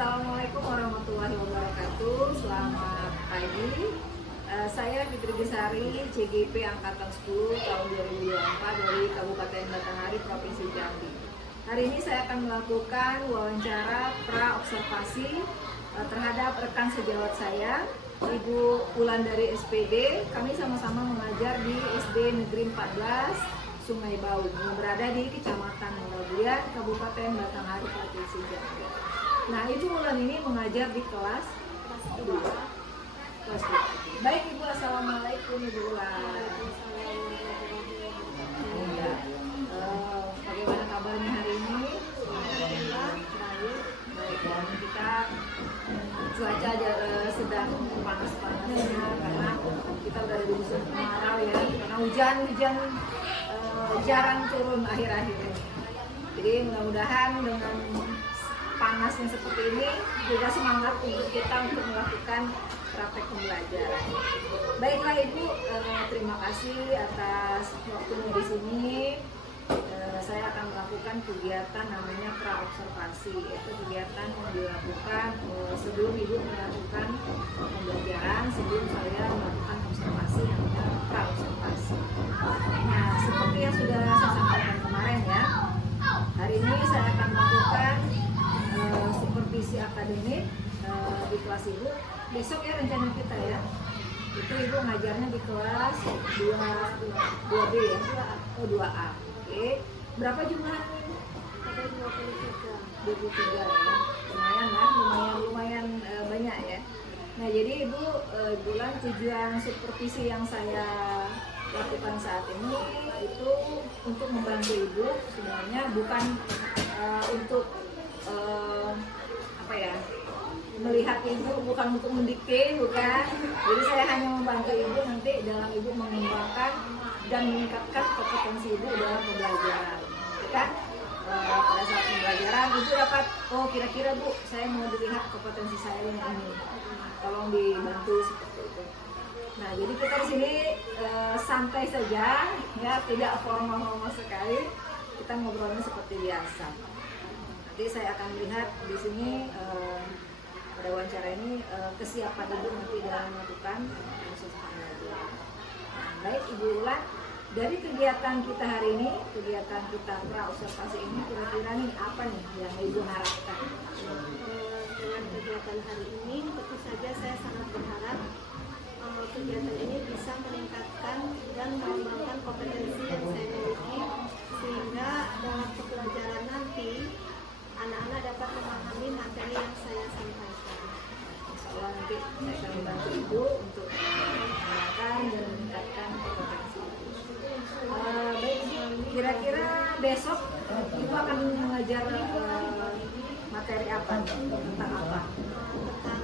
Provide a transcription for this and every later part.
Assalamualaikum warahmatullahi wabarakatuh. Selamat pagi. Saya Fitri Gesari, CGP Angkatan 10 tahun 2024 dari Kabupaten Batanghari, Provinsi Jambi. Hari ini saya akan melakukan wawancara pra-observasi terhadap rekan sejawat saya, Ibu Ulan dari SPD. Kami sama-sama mengajar di SD Negeri 14 Sungai Bau yang berada di Kecamatan Merabuyan, Kabupaten Batanghari, Provinsi Jambi. Nah, Ibu Ulan ini mengajar di kelas 2. Baik Ibu, Assalamualaikum Ibu Ulan. Bagaimana kabarnya hari ini? Baik. Kita cuaca sedang panas-panasnya karena kita berada di musim kemarau ya, karena hujan jarang turun akhir-akhir ini. Jadi mudah-mudahan dengan panasnya seperti ini juga semangat untuk kita untuk melakukan praktek pembelajaran. Baiklah Ibu, terima kasih atas waktunya di sini. Saya akan melakukan kegiatan namanya pra-observasi, yaitu kegiatan yang dilakukan sebelum Ibu melakukan pembelajaran, sebelum saya melakukan observasi namanya pra-observasi. Nah, seperti yang sudah saya sampaikan kemarin ya, hari ini saya akan melakukan supervisi akademik di kelas Ibu. Besok ya rencana kita ya, itu Ibu ngajarnya di kelas 2B ya, 2A. Oke, berapa jumlahnya Ibu? Ada 23 ya, lumayan banyak ya. Nah, jadi Ibu bulan tujuan supervisi yang saya lakukan saat ini itu untuk membantu Ibu, sebenarnya bukan untuk melihat Ibu, bukan untuk mendikte, bukan. Jadi saya hanya membantu Ibu nanti dalam Ibu mengembangkan dan meningkatkan kompetensi Ibu dalam pembelajaran. Kan pada saat pembelajaran Ibu dapat, oh kira-kira Bu, saya mau dilihat kompetensi saya ini. Tolong dibantu seperti itu. Nah, jadi kita di sini santai saja, ya, tidak formal sekali. Kita ngobrolnya seperti biasa. Nanti saya akan lihat di sini pada wawancara ini kesiapan Ibu nanti dalam melakukan proses pembelajaran. Baik Ibu Ulan, dari kegiatan kita hari ini, kegiatan kita pra-observasi ini, kira-kira nih apa nih yang Ibu harapkan? Dengan kegiatan hari ini, tentu saja saya sangat berharap kegiatan ini bisa meningkatkan dan mengembangkan kompetensi yang saya miliki, sehingga dalam pembelajaran nanti anak-anak dapat memahami materi yang saya sampaikan. Insyaallah nanti saya akan membantu Ibu untuk mengembangkan dan meningkatkan kompetensi. Baik, kira-kira besok Ibu akan mengajar materi apa? Tentang apa? Tentang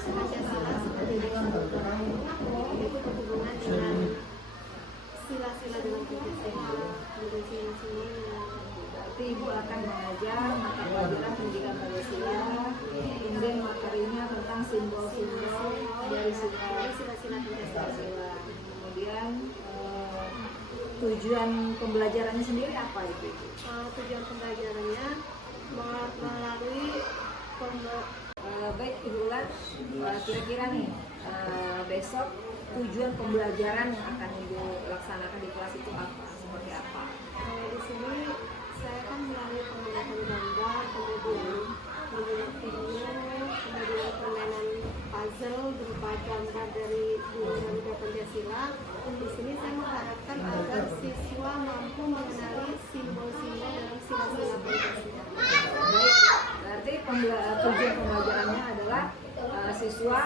Pancasila sebagai dasar itu berhubungan dengan sila-sila dalam Pancasila. Berarti Ibu akan mengajar mata pelajaran pendidikan Pancasila, kemudian materinya tentang simbol-simbol dari sila-sila Pancasila. Kemudian tujuan pembelajarannya sendiri apa itu? Tujuan pembelajarannya melalui baik Ibu Ulan, kira-kira nih besok tujuan pembelajaran yang akan Ibu laksanakan di kelas itu apa? Seperti apa? di sini saya kan melalui penggunaan gambar, kemudian membuat video, kemudian permainan puzzle berupa gambar dari Garuda Pancasila. Di sini saya mengharapkan agar siswa mampu mengenali simbol-simbol dalam sila-sila Pancasila. Baik, berarti tujuan pembelajarannya adalah siswa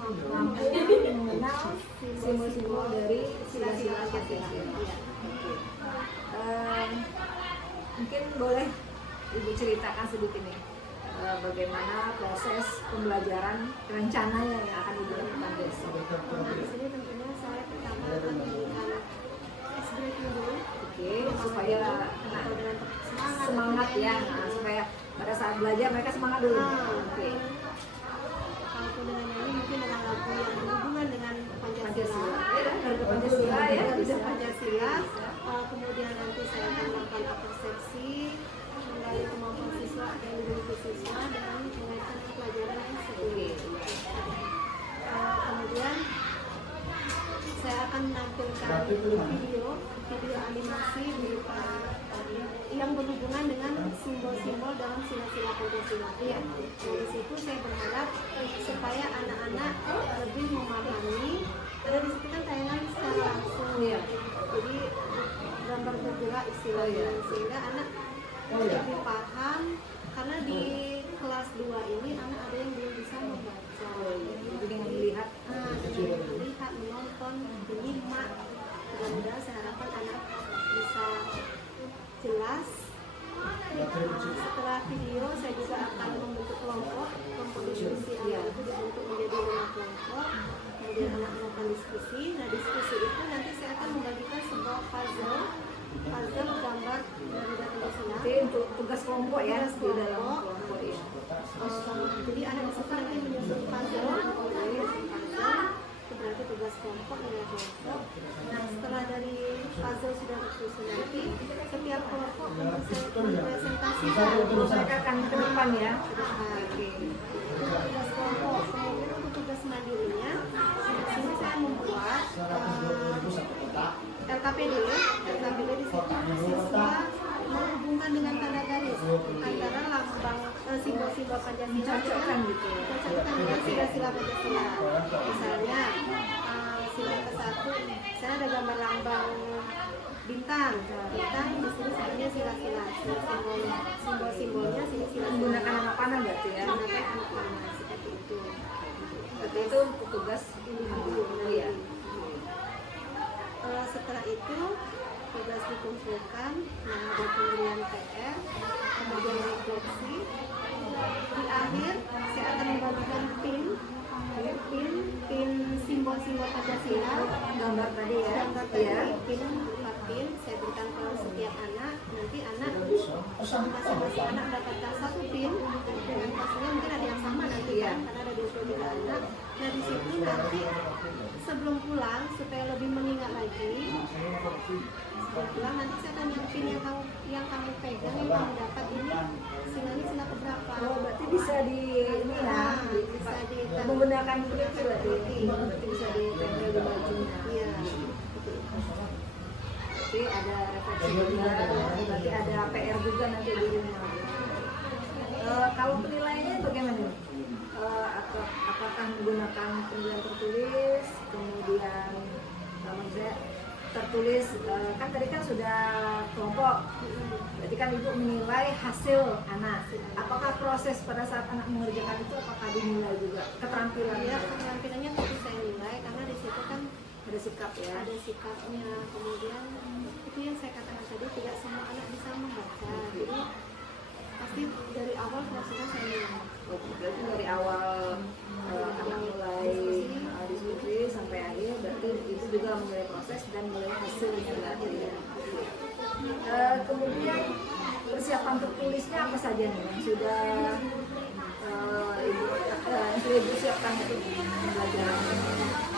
mampu mengenal simbol-simbol dari sila-sila Pancasila. Mungkin boleh Ibu ceritakan sedikit nih bagaimana proses pembelajaran rencananya yang akan Ibu lakukan besok. Di sini tentunya saya pertama akan memberikan ice breaking dulu. Oke, supaya semangat ya, supaya pada saat belajar mereka semangat dulu. Oke. Kalau dengan nyanyi mungkin dengan lagu yang berhubungan dengan Pancasila. Harga Pancasila ya, bisa Pancasila. Kemudian nanti saya akan melakukan persepsi melalui kemampuan siswa dan dimiliki siswa dengan mengaitkan pelajaran kemudian saya akan menampilkan video animasi berupa yang berhubungan dengan simbol-simbol dalam sila-sila Pancasila. Ya, dari situ saya berharap supaya anak-anak lebih memahami. Ada di situ kan tayangan secara langsung ya. Jadi gambar bergerak istilahnya sehingga anak lebih paham, karena di kelas 2 ini anak ada yang belum bisa membaca. Jadi dengan melihat Dengan melihat, menonton, menyimak, mudah-mudahan saya harapkan anak bisa jelas. Setelah video saya juga akan membentuk kelompok diskusi. Anak itu dibentuk menjadi 5 kelompok, kemudian anak melakukan diskusi. Nah, diskusi itu nanti saya akan membagikan sebuah puzzle gambar dari Pancasila. Jadi untuk tugas kelompok ya, di dalam kelompok ya. Jadi anak di situ nanti menyusun puzzle, itu berarti tugas kelompok dengan kelompok. Nah, setelah dari puzzle sudah tersusun nanti setiap kelompok mempresentasikan Mereka akan ke depan ya. Oke. Tugas kelompok, kemudian untuk tugas mandirinya, di sini saya membuat LKPD di situ siswa berhubungan dengan tanda garis antara lambang simbol-simbol Pancasila Cocokkan gitu ya. cocokkan dengan sila-sila Pancasila. Misalnya sila ke-1 saya ada gambar lambang bintang di sini sebenarnya sila-sila simbol-simbolnya sila-sila Menggunakan anak panah berarti ya. menggunakan anak panah seperti itu. Berarti itu untuk tugas individu ya. Setelah itu tugas dikumpulkan, nah ada pemberian PR, kemudian refleksi. Di akhir saya akan membagikan pin simbol-simbol Pancasila, Gambar tadi ya. gambar tadi, pin saya berikan ke setiap anak. Nanti anak masing-masing anak mendapatkan 1 pin, dan pastinya mungkin ada yang sama nanti ya, karena ada 23 anak. Nah, di situ nanti sebelum pulang supaya lebih mengingat lagi, sebelum pulang nanti saya tanya pin yang kamu pegang, yang kamu dapat ini sila keberapa. Oh, berarti bisa di ini ya. Bisa di Menggunakan kulit berarti bisa ditempel di bajunya. Iya. Berarti ada refleksi juga, berarti ada PR juga nanti di rumah. Kalau penilaiannya bagaimana? Atau apakah menggunakan penilaian tertulis, kemudian maksudnya tertulis kan tadi kan sudah kelompok, berarti kan ibu menilai hasil anak. Apakah proses pada saat anak mengerjakan itu apakah dinilai juga keterampilannya? Ya, keterampilannya tentu saya nilai karena di situ kan Ada sikap ya. ada sikapnya, kemudian itu yang saya katakan tadi, tidak semua anak bisa membaca, jadi pasti dari awal prosesnya saya nilai. Berarti dari awal anak mulai diskusi sampai akhir, berarti itu juga mulai proses dan mulai hasilnya berarti ya. Kemudian persiapan tertulisnya apa saja nih yang sudah ibu siapkan untuk pembelajaran?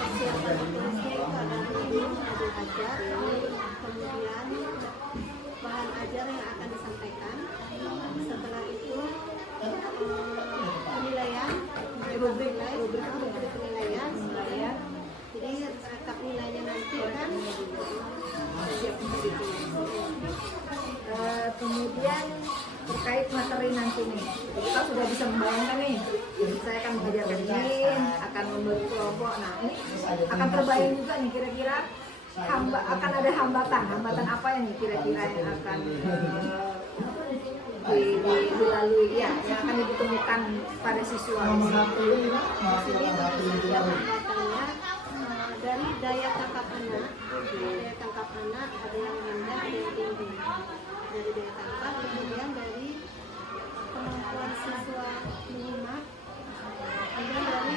Persiapan tertulisnya itu ada modul ajar, kemudian bahan ajar yang akan disampaikan. Setelah itu penilaian, rubrik penilaian. Jadi rekap nilainya nanti kan Siap untuk itu. Kemudian terkait materi nanti nih, kita sudah bisa membayangkan nih, saya akan mengajarkan ini, akan membentuk kelompok. Nah ini akan terbayang juga nih kira-kira akan ada hambatan apa yang kira-kira yang akan dilalui ya, yang akan ditemukan pada siswa. di sini tentu saja hambatannya dari daya tangkap anak. Daya tangkap anak ada yang rendah, ada yang tinggi. Dari daya tangkap, kemudian dari kemampuan siswa menyimak, kemudian dari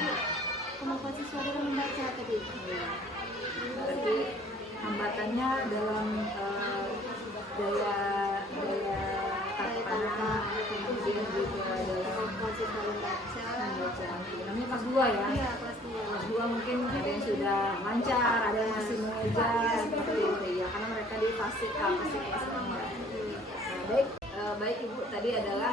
kemampuan siswa dalam membaca tadi. Berarti hambatannya dalam daya tangkap, kemudian juga dalam Kemampuan siswa membaca. namanya kelas 2 ya. Iya, kelas 2. Kelas 2 mungkin ada yang sudah lancar, ada yang masih mengejar seperti itu ya, karena mereka di fase kelas rendah. Baik Ibu, tadi adalah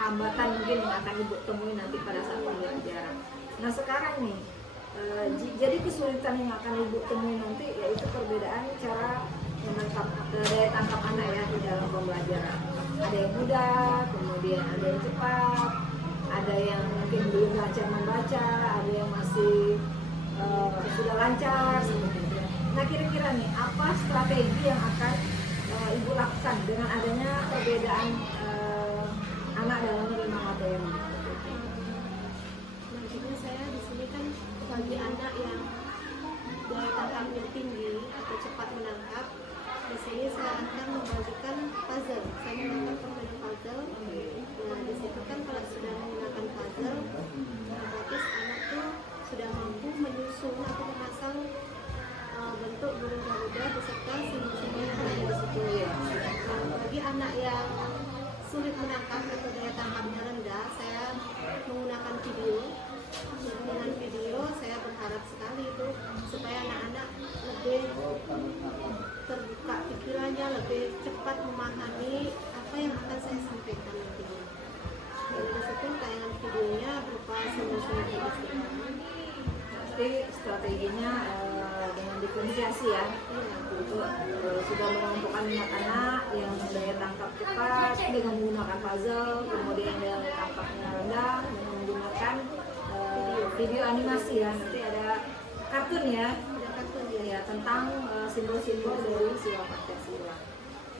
hambatan mungkin yang akan Ibu temui nanti pada saat pembelajaran. Nah sekarang nih, Jadi kesulitan yang akan ibu temui nanti yaitu perbedaan cara menangkap daya tangkap anak ya di dalam pembelajaran. Ada yang mudah, kemudian ada yang cepat, ada yang mungkin belum lancar membaca, ada yang masih sudah lancar seperti itu. Nah kira-kira nih apa strategi yang akan ibu lakukan dengan adanya perbedaan anak dalam menerima materi? Nantinya saya di sini kan bagi anak yang daya tangkapnya tinggi atau cepat menangkap, di sini saya akan membagikan puzzle. Saya menggunakan permainan puzzle. Nah di situ kan kalau sudah menggunakan puzzle, otomatis anak tuh sudah mampu menyusun atau memasang bentuk burung garuda beserta simbol-simbol yang ada di situ. Nah, bagi anak yang sulit menangkap atau daya tangkapnya rendah, saya menggunakan video. Dengan video saya berharap sekali itu supaya anak-anak lebih terbuka pikirannya, lebih cepat memahami apa yang akan saya sampaikan nantinya. Dan di situ tayangan videonya berupa simbol-simbol. Jadi strateginya dengan diferensiasi ya, untuk sudah mengumpulkan minat anak yang daya tangkap cepat dengan menggunakan puzzle, kemudian daya tangkapnya rendah dengan menggunakan video animasi ya, nanti ada kartun ya, tentang simbol-simbol dari sila Pancasila.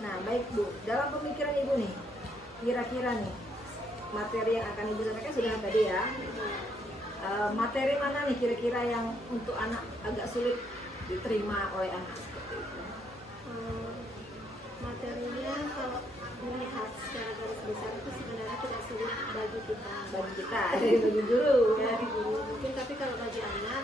Nah baik Bu, dalam pemikiran Ibu nih, kira-kira nih materi yang akan Ibu sampaikan sudah tadi ya. Materi mana nih kira-kira yang untuk anak agak sulit diterima oleh anak seperti itu? Materinya kalau melihat secara garis besar itu sebenarnya tidak sulit bagi kita. Dari bagi guru ya. Dari guru mungkin, tapi kalau bagi anak,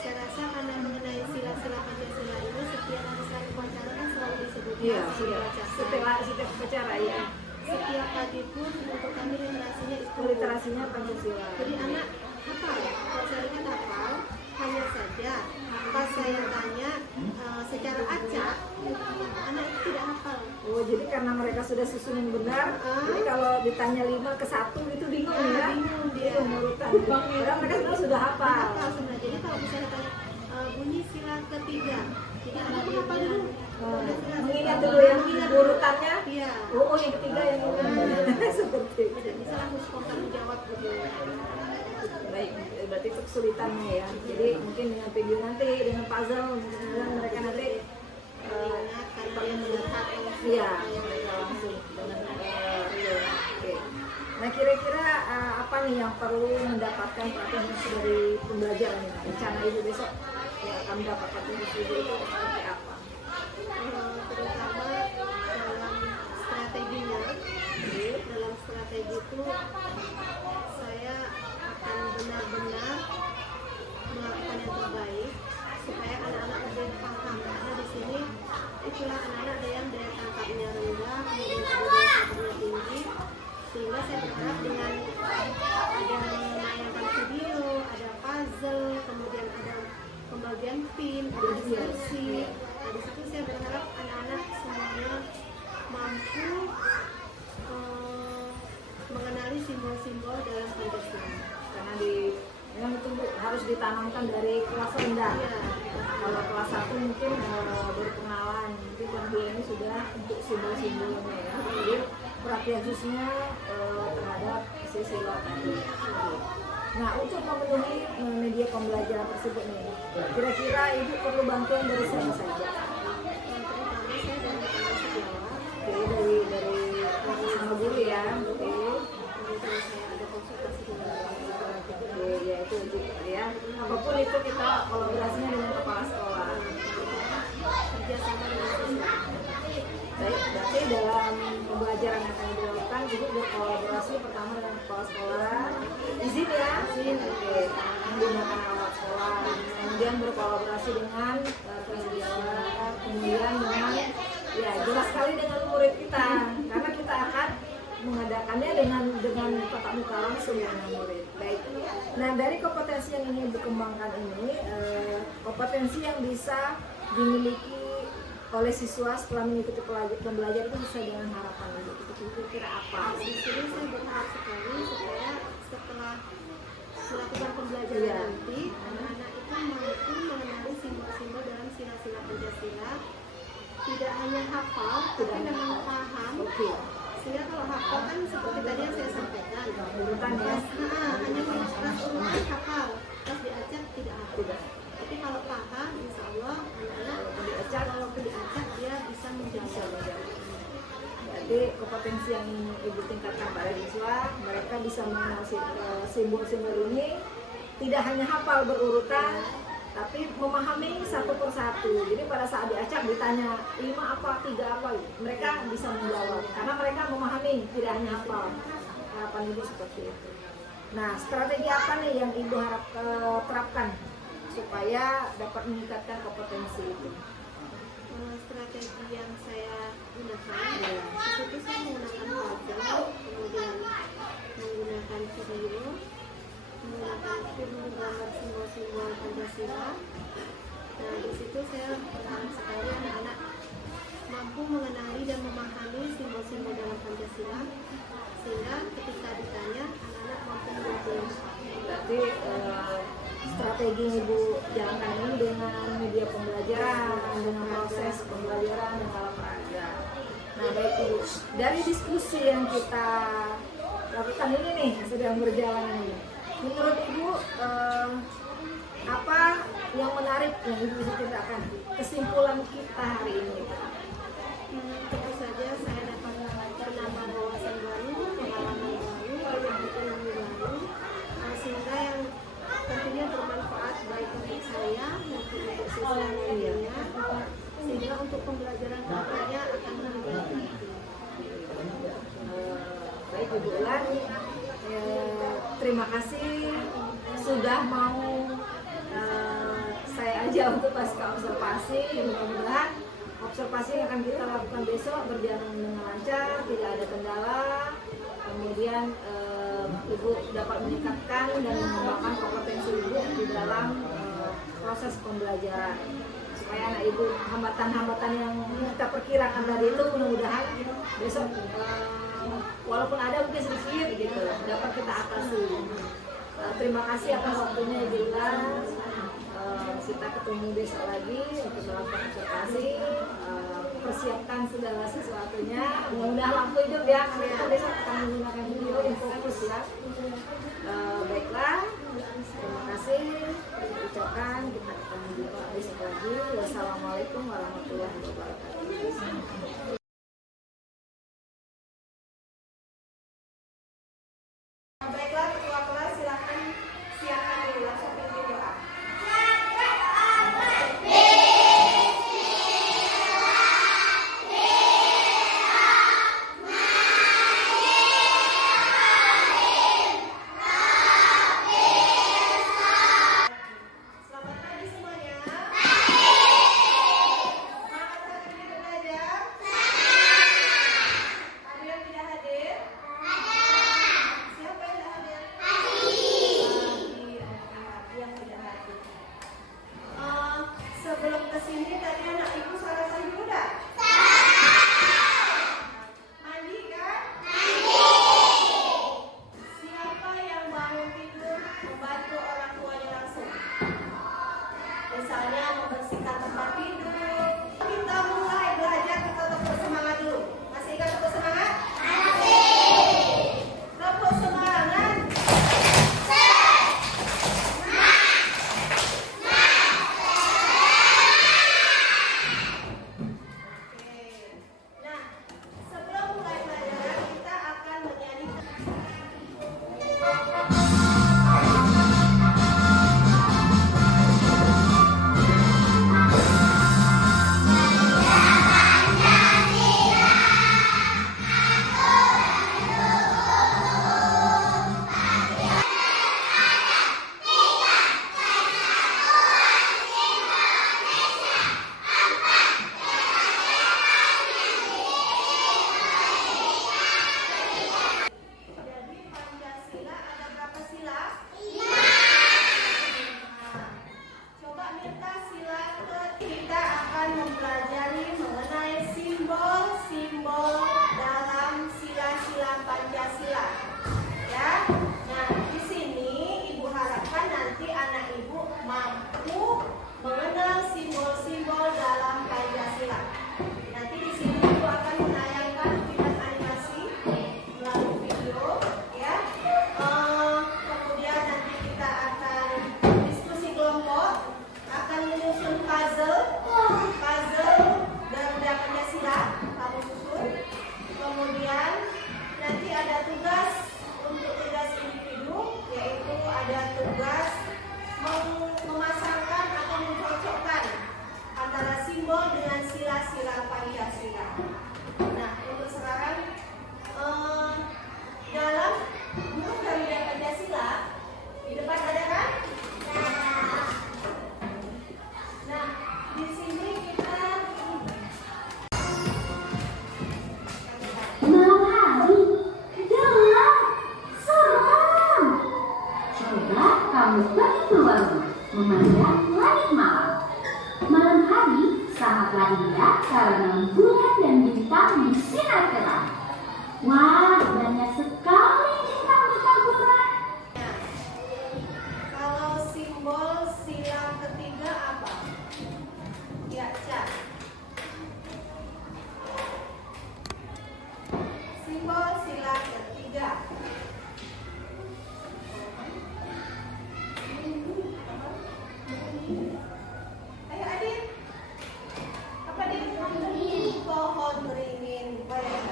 saya rasa karena mengenai sila-sila Pancasila ini setiap hari selalu upacara kan selalu disebutkan. Iya, sudah. Setiap upacara ya. Setiap pagi pun untuk kami literasinya itu. Literasinya Pancasila. Jadi anak hafal, kalau saya lihat hafal, hanya saja pas saya tanya secara acak, anak itu tidak hafal. Oh jadi karena mereka sudah susunan benar, jadi kalau ditanya 5 ke 1 itu bingung ya? Bingung dia. Urutan. Padahal mereka sebenarnya sudah hafal. Hafal sebenarnya. Jadi kalau misalnya tanya bunyi sila ketiga, jadi anak itu hafal dulu. Mengingat dulu yang urutannya. Iya. Oh yang ketiga yang ini. Seperti itu. Tidak bisa langsung spontan menjawab gitu. Baik, berarti itu kesulitannya ya. Jadi mungkin dengan video nanti, dengan puzzle, kemudian mereka nanti Karena yang melihat iya, mereka langsung dengan real. Oke. Nah kira-kira apa nih yang perlu mendapatkan perhatian khusus dari pembelajaran ini? Rencana Ibu besok yang akan mendapatkan khusus itu seperti apa? Terutama dalam strateginya. Dalam strategi itu saya akan benar-benar melakukan yang terbaik supaya anak-anak lebih paham, karena di sini itulah anak-anak ada yang daya tangkapnya rendah, kemudian ada daya tangkapnya tinggi, sehingga saya berharap dengan ada menayangkan video, ada puzzle, kemudian ada pembagian pin, ada diskusi. Nah di situ saya berharap anak-anak semuanya mampu mengenali simbol-simbol dalam Pancasila. Karena memang itu Bu, harus ditanamkan dari kelas rendah. Ya. Kalau kelas 1 mungkin berkenalan, mungkin kelas 2 ini sudah untuk simbol-simbolnya ya. Jadi perhatian khususnya terhadap sila tadi. Nah untuk memenuhi media pembelajaran tersebut nih, kira-kira Ibu perlu bantuan dari siapa saja? Terutama saya dari teman sejawat. Oke, dari sama guru ya. Oke. Kemudian saya ada konsultasi dengan Oke, ya itu ya. Apapun itu kita kolaborasinya dengan kepala sekolah. kerjasama dengan siswa. Baik, berarti dalam pembelajaran yang akan dilakukan, Ibu berkolaborasi pertama dengan kepala sekolah. Izin ya? Izin. Oke, menggunakan alat sekolah. Kemudian berkolaborasi dengan penyedia, kemudian dengan ya jelas sekali dengan murid kita, karena kita akan mengadakannya dengan tatap muka langsung dengan murid. Baik. Nah dari kompetensi yang ingin dikembangkan ini, kompetensi yang bisa dimiliki oleh siswa setelah mengikuti pembelajaran itu sesuai dengan harapan Ibu. Itu kira-kira apa? Di sini saya berharap sekali supaya setelah melakukan pembelajaran nanti anak-anak itu mampu mengenali simbol-simbol dalam sila-sila Pancasila, tidak hanya hafal tapi memang paham. Sehingga kalau hafal kan seperti tadi yang saya sampaikan, urutan ya. hanya mengingat urutan hafal, terus diacak tidak hafal. Tapi kalau paham, insya Allah anak-anak diacak, walaupun diacak dia bisa menjawab. Jadi kompetensi yang Ibu tingkatkan pada siswa, mereka bisa mengenal simbol-simbol ini, tidak hanya hafal berurutan, tapi memahami satu persatu. Jadi pada saat diacak ditanya 5 apa, 3 apa, mereka bisa menjawab karena mereka memahami, tidak hanya hafal. Harapan Ibu seperti itu. Nah, strategi apa nih yang Ibu harap terapkan supaya dapat meningkatkan kompetensi itu? Strategi yang saya gunakan, di situ saya menggunakan puzzle, kemudian menggunakan video, menggunakan film gambar simbol-simbol Pancasila. Nah, di situ saya berharap sekali anak-anak mampu mengenali dan memahami simbol-simbol dalam Pancasila, sehingga ketika ditanya anak-anak mampu menjawab. Berarti strategi yang Ibu jalankan ini dengan media pembelajaran, dengan proses pembelajaran yang ala peraga. Nah, baik Ibu, dari diskusi yang kita lakukan ini nih, sedang berjalan ini, menurut Ibu apa yang menarik yang Ibu bisa ceritakan kesimpulan kita hari ini? Tentu saja saya dapat menambah wawasan baru, pengalaman baru, ilmu baru, sehingga yang tentunya bermanfaat baik untuk saya maupun untuk siswa lainnya, sehingga untuk pembelajaran kedepannya akan lebih baik. Baik Ibu Ulan, terima kasih sudah mau saya ajak untuk pasca observasi. Mudah-mudahan observasi yang akan kita lakukan besok berjalan dengan lancar, tidak ada kendala. Kemudian Ibu dapat meningkatkan dan mengembangkan kompetensi Ibu di dalam proses pembelajaran, supaya anak Ibu hambatan-hambatan yang kita perkirakan tadi itu mudah-mudahan besok walaupun ada mungkin sedikit gitu dapat kita atasi. Terima kasih atas waktunya Ibu Ulan. Kita ketemu besok lagi untuk melakukan observasi. Persiapkan segala sesuatunya, mudah-mudahan lampu hidup ya, karena kita besok akan menggunakan video yang fokus ya. Baiklah, terima kasih ucapkan, kita ketemu besok lagi. Wassalamualaikum warahmatullahi wabarakatuh. Baiklah, ketua kelas silakan siapkan dulu langsung pimpin doa. Sebelum kesini tadi anak ibu sarapan dulu dah? Mandi kan? Siapa yang bangun tidur membantu orang tuanya langsung? Misalnya membersihkan tempat tidur. Kita mulai belajar, kita tepuk semangat dulu. Masih ingat tepuk semangat? Tepuk semangat. Mampu simbol dengan sila-sila Pancasila. Nah, untuk sekarang dalam Buku Garuda Pancasila di depan ada kan? Nah, di sini kita malam hari gelap seram. Coba kamu pergi keluar rumah memandang langit malam. Malam hari sangatlah indah karena bulan dan bintang bersinar terang. Wah, banyak sekali bintang bertaburan. kalau simbol sila ketiga apa? Ya, Ca. Simbol sila ketiga. Ayo Adit. Apa Adit? Pohon beringin. Baik.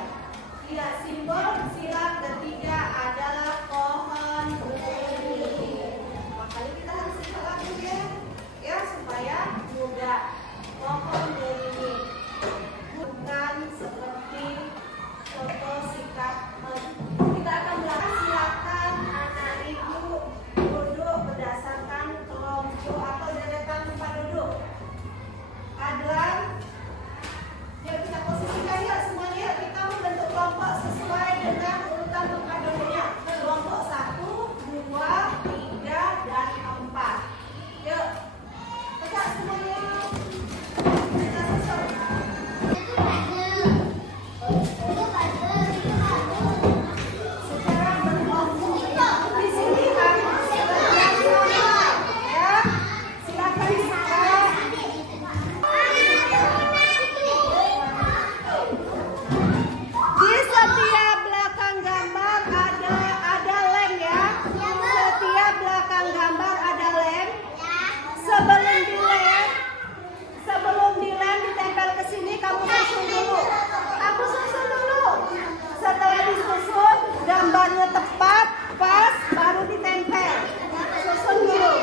Ya, simbol sila ketiga adalah pohon beringin. Makanya kita harus ikut lagu ya supaya mudah. Pohon beringin. Bukan seperti foto sikap. Kita akan belajar, silakan anak ibu duduk berdasarkan kelompok atau deretan tempat duduk. Adlan, yuk kita posisikan ya semuanya. Yuk kita membentuk kelompok sesuai dengan urutan tempat duduknya. Kelompok 1, 2, 3, dan 4. Yuk, tegak semuanya. Kita susun. Secara berkelompok. Di sini kan ya. Silakan sekarang. Di setiap belakang gambar ada lem ya. Setiap belakang gambar ada lem. Sebelum dilem ditempel ke sini, kamu susun dulu. Aku susun dulu. Setelah disusun, gambarnya tepat, pas, baru ditempel. Susun dulu.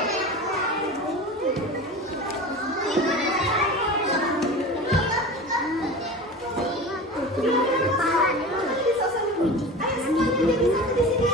Ayo semuanya jadi satu di sini.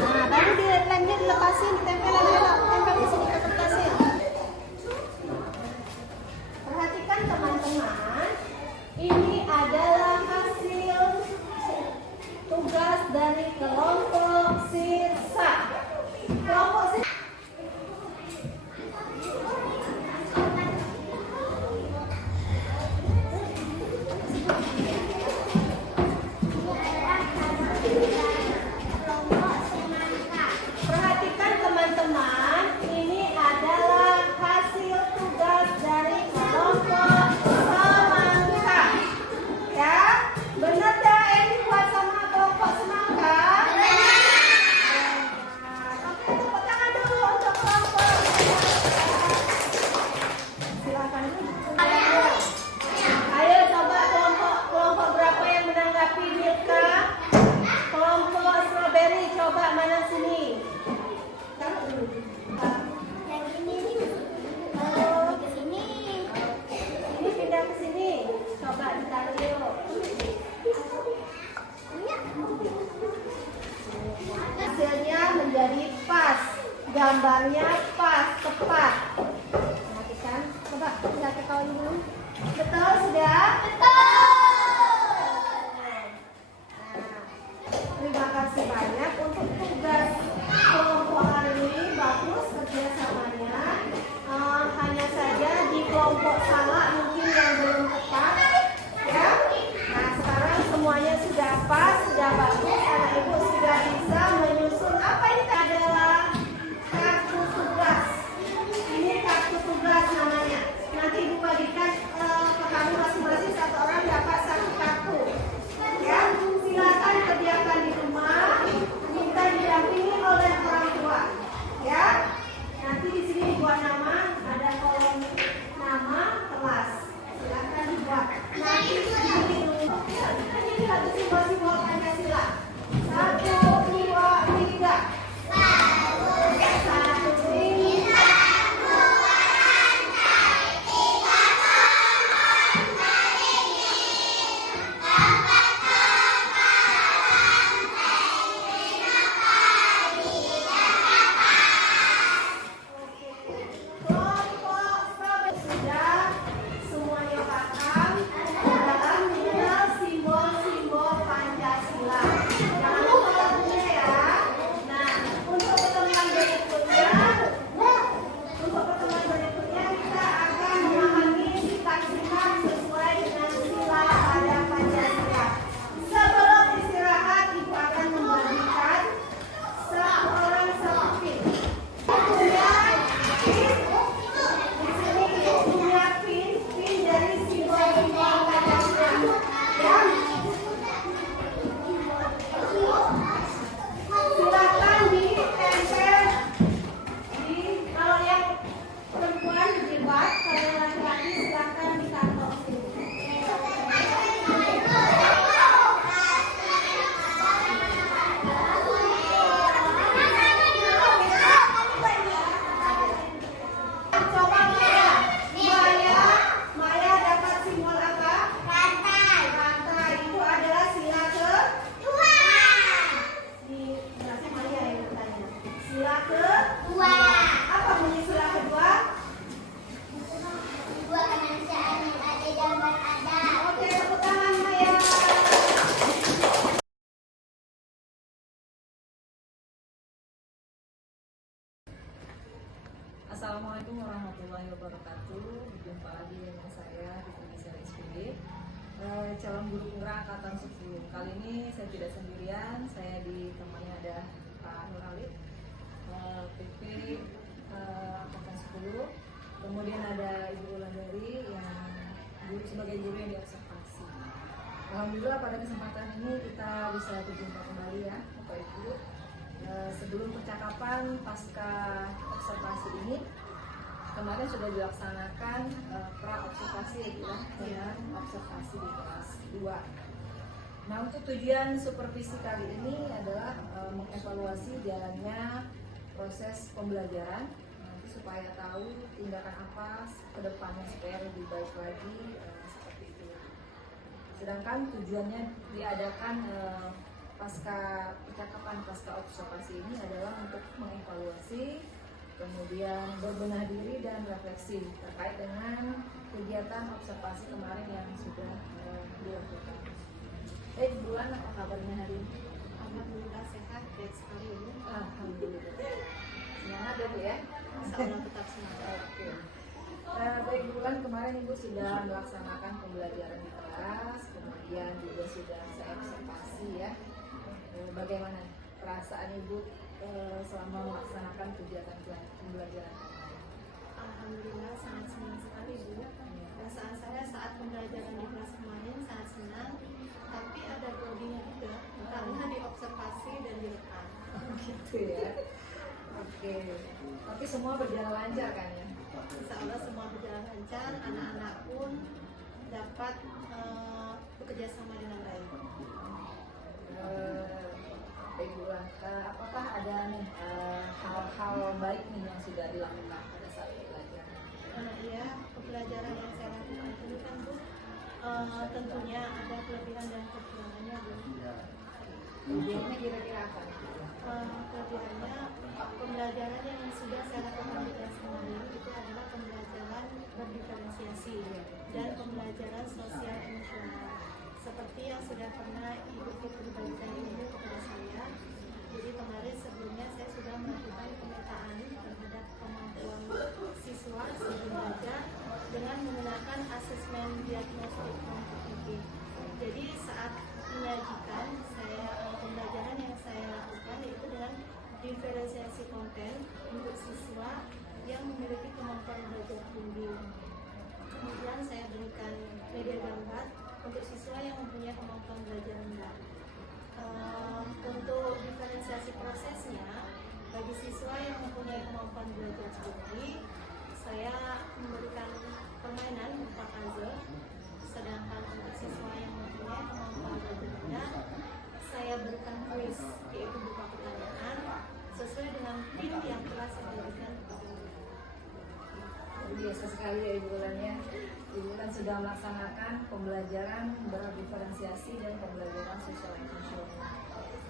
Nah, baru lemnya dilepasin, ditempel lagi, tempel di sini ke kertasnya. Perhatikan teman-teman, ini adalah hasil tugas dari kelompok sirsa. Kelompok sirsa. Perhatikan teman-teman, ini adalah hasil tugas dari kelompok semangka. Ya, benar dah ini buat sama kelompok semangka. Oke, tepuk tangan dulu untuk kelompok. Silakan. Ayo coba kelompok berapa yang menanggapi Milka? Kelompok strawberry, coba mana sini? Ini pindah ke sini. Coba ditaruh yuk. Hasilnya menjadi pas. Gambarnya pas, tepat. Perhatikan. Coba lihat ke kawan dulu. Betul sudah? Betul. Terima kasih banyak untuk tugas kelompok hari ini. Bagus kerjasamanya. Hanya saja di kelompok salah mungkin yang belum tepat ya. Nah sekarang semuanya sudah pas, sudah bagus. Anak ibu sudah bisa menyusun Assalamualaikum warahmatullahi wabarakatuh. Berjumpa lagi dengan saya di Indonesia SPD, calon guru penggerak angkatan 10. Kali ini saya tidak sendirian, saya ditemani ada Pak Nurhalid, PP angkatan 10. Kemudian ada Ibu Wulandari yang sebagai guru yang diobservasi. Alhamdulillah pada kesempatan ini kita bisa berjumpa kembali ya Bapak Ibu. Sebelum percakapan pasca observasi ini, kemarin sudah dilaksanakan pra-observasi dengan observasi di kelas 2. Nah, untuk tujuan supervisi kali ini adalah mengevaluasi jalannya proses pembelajaran, supaya tahu tindakan apa ke depannya supaya lebih baik lagi, seperti itu. Sedangkan tujuannya diadakan pasca percakapan, pasca observasi ini adalah untuk mengevaluasi, kemudian berbenah diri dan refleksi terkait dengan kegiatan observasi kemarin yang sudah dilakukan. Bulan, apa kabarnya hari ini? Alhamdulillah sehat, baik sekali ini. Alhamdulillah. Semangat ya Bu ya? Insyaallah tetap semangat. Oke. Baik Bulan, kemarin Ibu sudah melaksanakan pembelajaran di kelas, kemudian juga sudah saya observasi ya. Bagaimana perasaan Ibu selama melaksanakan kegiatan pembelajaran kemarin? Alhamdulillah sangat senang sekali Bu. Perasaan saya saat pembelajaran di kelas kemarin sangat senang, tapi ada groginya juga karena diobservasi dan direkam. Gitu ya. Oke. Tapi semua berjalan lancar kan ya? Insya Allah semua berjalan lancar, anak-anak pun dapat bekerja sama dengan baik. Baik Bulan, apakah ada nih hal-hal baik nih yang sudah dilakukan pada saat belajar? Iya, pembelajaran yang saya lakukan ini kan Bu, tentunya ada kelebihan dan kekurangannya Bu. Kelebihannya kira-kira apa? Kelebihannya pembelajaran yang sudah saya lakukan di kelas kemarin itu adalah pembelajaran berdiferensiasi dan pembelajaran sosial emosional. Seperti yang sudah pernah Ibu Fitri berikan ilmu kepada saya. Jadi kemarin sebelumnya saya sudah melakukan pemetaan terhadap kemampuan siswa sebelum belajar dengan menggunakan asesmen diagnostik kognitif. Jadi saat menyajikan pembelajaran yang saya lakukan yaitu dengan diferensiasi konten untuk siswa yang memiliki kemampuan belajar tinggi. Kemudian saya berikan media gambar untuk siswa yang mempunyai kemampuan belajar rendah. Untuk diferensiasi prosesnya, bagi siswa yang mempunyai kemampuan belajar tinggi, saya memberikan permainan berupa puzzle. Sedangkan untuk siswa yang mempunyai kemampuan belajar rendah, saya berikan kuis, yaitu berupa pertanyaan sesuai dengan tim yang telah saya berikan kepada mereka. Biasa sekali ya Ibu Ulan ya. Ibu Ulan sudah melaksanakan pembelajaran berdiferensiasi dan pembelajaran sosial emosional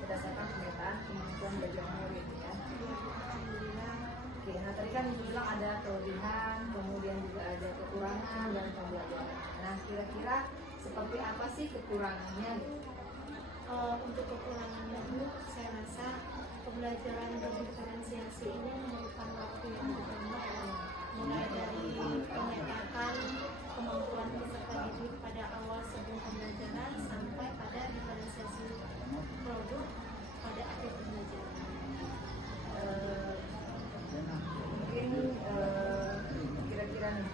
berdasarkan pemetaan kemampuan belajar murid ya. Alhamdulillah. Oke, nah tadi kan Ibu bilang ada kelebihan, kemudian juga ada kekurangan dan pembelajaran. Nah kira-kira seperti apa sih kekurangannya? Untuk kekurangannya Bu, saya rasa pembelajaran berdiferensiasi ini memerlukan waktu yang lama, mulai dari pemetakan kemampuan peserta didik pada awal sebelum pembelajaran sampai pada diferensiasi produk pada akhir pembelajaran. Mungkin kira-kira nih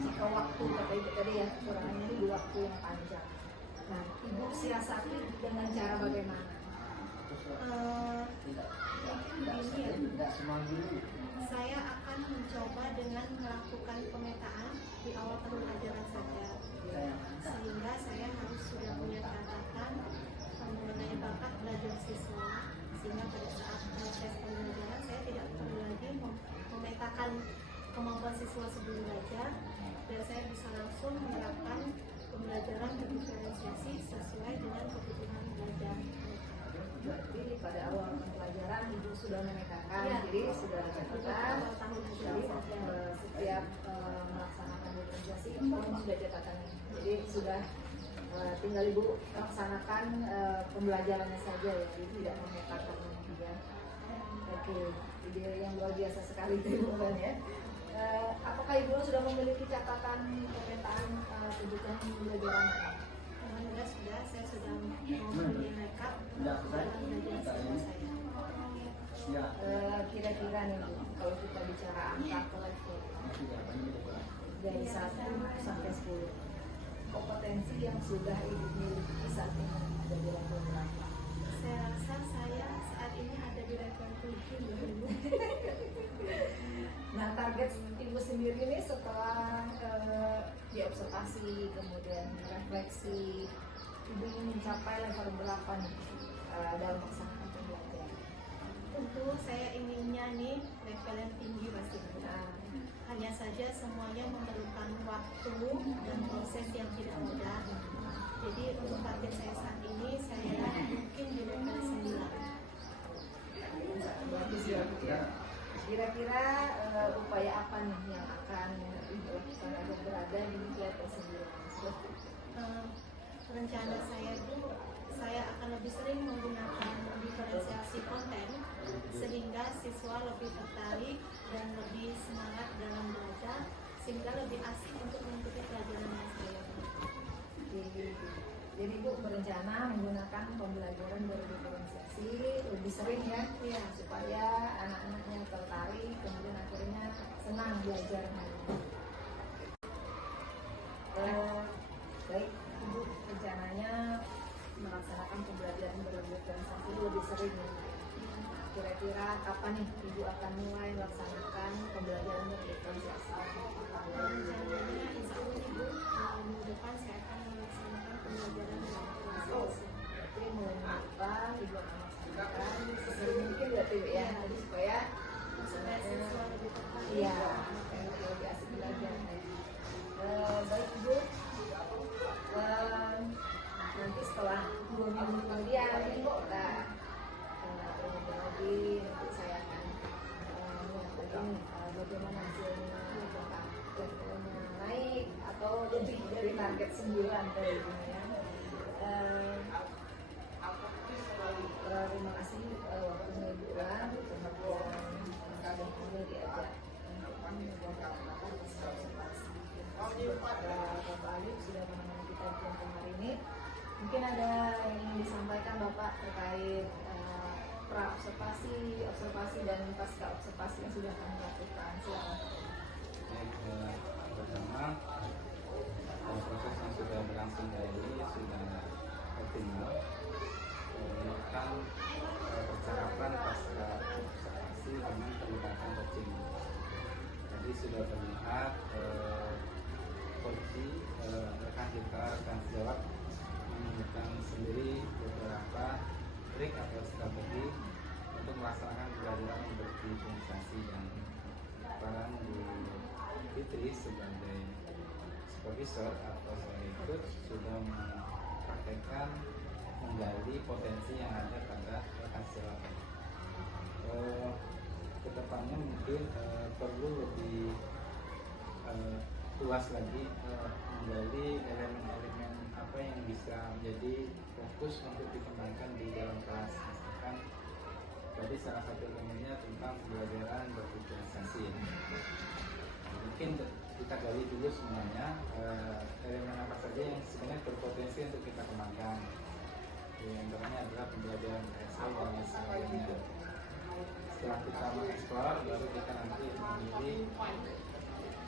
jika waktu kata Ibu tadi ya kekurangannya ini di waktu yang panjang. Nah Ibu siasati dengan cara bagaimana? Mungkin begini ya, saya akan mencoba dengan melakukan pemetaan di awal tahun ajaran saja, sehingga saya harus sudah punya catatan mengenai bakat belajar siswa, sehingga pada saat proses pembelajaran saya tidak perlu lagi memetakan kemampuan siswa sebelum belajar, dan saya bisa langsung menerapkan pembelajaran berdiferensiasi sesuai dengan kebutuhan belajar. Berarti pada awal pembelajaran Ibu sudah memetakan, Ya. jadi sudah ada catatan. Awal tahun Jadi ajaran setiap melaksanakan diferensiasi Ibu sudah catatannya. Jadi sudah tinggal Ibu laksanakan pembelajarannya saja ya, jadi tidak memetakan ya. Oke, ide yang luar biasa sekali itu Ibu kan ya. Apakah Ibu sudah memiliki catatan pemetaan kebutuhan pembelajaran? Alhamdulillah saya sudah mempunyai rekap dalam belajar siswa saya. Kira-kira nih Bu, kalau kita bicara angka kolektif dari 1 sampai 10, kompetensi yang sudah Ibu miliki saat ini ada di level berapa? Saya rasa saya saat ini ada di level 7 dulu. Nah target Ibu sendiri nih setelah diobservasi kemudian refleksi, Ibu ingin mencapai level berapa nih dalam melaksanakan pembelajaran? Tentu saya inginnya nih level yang tinggi pasti. Hanya saja semuanya memerlukan waktu dan proses yang tidak mudah. Jadi untuk target saya saat ini saya mungkin di level 9. Bagus ya. Kira-kira upaya apa nih yang akan Ibu lakukan agar berada di level 9? Rencana saya itu saya akan lebih sering menggunakan diferensiasi konten sehingga siswa lebih tertarik dan lebih semangat dalam belajar, sehingga lebih asik untuk mengikuti pelajaran yang saya. Jadi Ibu berencana menggunakan pembelajaran berdiferensiasi lebih sering ya, supaya anak-anaknya tertarik, kemudian akhirnya senang belajar. Baik, Ibu rencananya melaksanakan pembelajaran berdiferensiasi lebih sering ya. Kira-kira kapan nih Ibu akan mulai melaksanakan pembelajaran berdiferensiasi? Rencananya insya Allah Ibu minggu depan saya akan melaksanakan pembelajaran berdiferensiasi. Jadi mulai depan Ibu akan melaksanakan sesering mungkin berarti ya, jadi supaya Siswa lebih tertarik. iya, supaya lebih asik belajar. Baik Ibu, nanti setelah 2 minggu kemudian kita ngobrol lagi, nanti saya akan melihat lagi nih bagaimana hasilnya, apakah levelnya naik atau lebih dari target 9 tadi ya. Terima kasih waktunya Ibu Ulan, kemudian kami juga diajak untuk melakukan observasi. Bapak Ali sudah menemani kita di jam hari ini. Mungkin ada yang ingin disampaikan Bapak terkait observasi dan pasca observasi yang sudah kami lakukan. Silakan. Pertama, proses yang sudah berlangsung hari ini sudah optimal. Menunjukkan percakapan pasca observasi dengan terlibatan coaching. Jadi sudah terlihat rekan kita akan sejawat menemukan sendiri beberapa trik atau strategi untuk melaksanakan pembelajaran yang berdifferensiasi, dan peran Bu Fitri sebagai supervisor atau sebagai coach sudah mempraktekkan menggali potensi yang ada pada rekan sejawat. Kedepannya mungkin perlu lebih luas lagi menggali elemen-elemen apa yang bisa menjadi fokus untuk dikembangkan di dalam kelas. Misalkan tadi salah satu elemennya tentang pembelajaran berdifferensiasi. Mungkin kita gali dulu semuanya elemen apa saja yang sebenarnya berpotensi untuk kita kembangkan. Yang antaranya adalah pembelajaran PSL dan lain sebagainya. Setelah kita mengeksplor, baru kita nanti memilih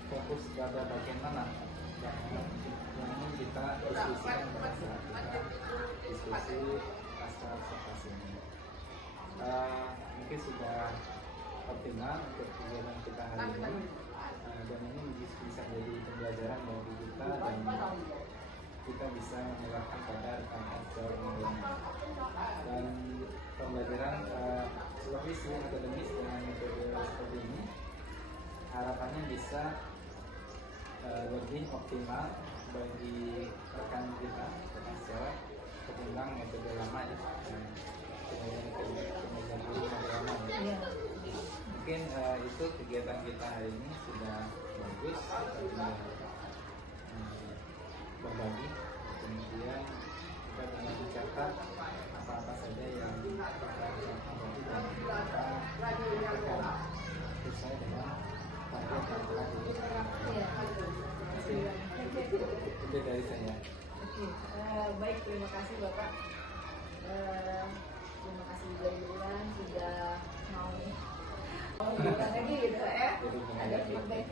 fokus pada bagian mana yang ingin kita diskusikan pada saat kita diskusi pasca observasi ini. Mungkin sudah optimal untuk kegiatan kita hari ini, dan ini bisa jadi pembelajaran bagi kita dan kita bisa menerapkan pada rekan-rekan sejauh yang lain. Dan pembelajaran supervisi akademis dengan metode seperti ini harapannya bisa lebih optimal bagi rekan kita, rekan sejawat, ketimbang metode lama ya, kemudian guru metode lama ya. Mungkin itu kegiatan kita hari ini sudah bagus, kita berbagi, kemudian kita tinggal mencatat apa-apa saja yang kita amati dan kita akan sesuai dengan target yang telah itu dari saya. Baik, terima kasih Bapak. Terima kasih juga sudah mau lagi gitu ya. Ada feedback.